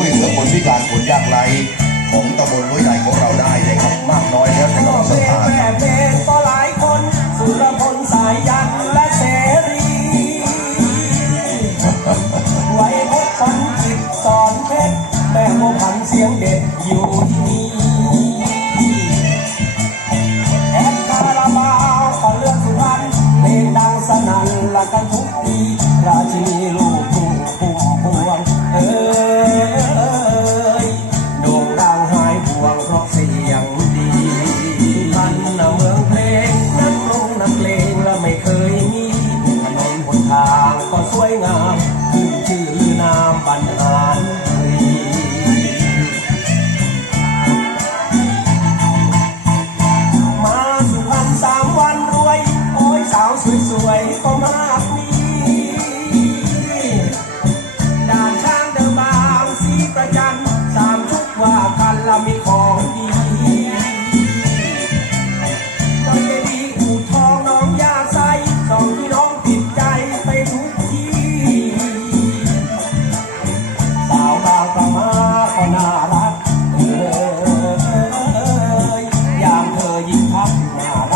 วยเหลือคนพิการคนยากไร้ของตำบลห้วยใหญ่ของเราได้เลยครับมากน้อยแล้วแต่พ่อกำลังเพศรัทลงธาแม่เพลงก็หลายคนสุรพลสายยันและเสรีไว้พบคนจิตสอนเพชรแม่โมพันเสียงเด็ดอยู่ที่นี่แอดคาราบาวก็เลือกสุพรรณเพลงดังสนั่นละกันทุก ก็สวยงามขึ้นชื่อลือนามบรรหารมาสุพรรณสามวันรวย โอ้ยสาวสวยๆก็มากมีด่านช้างเดิมบางสีประจันสาม น่ารักเออเออเออยางเธอยิ้มทักน้า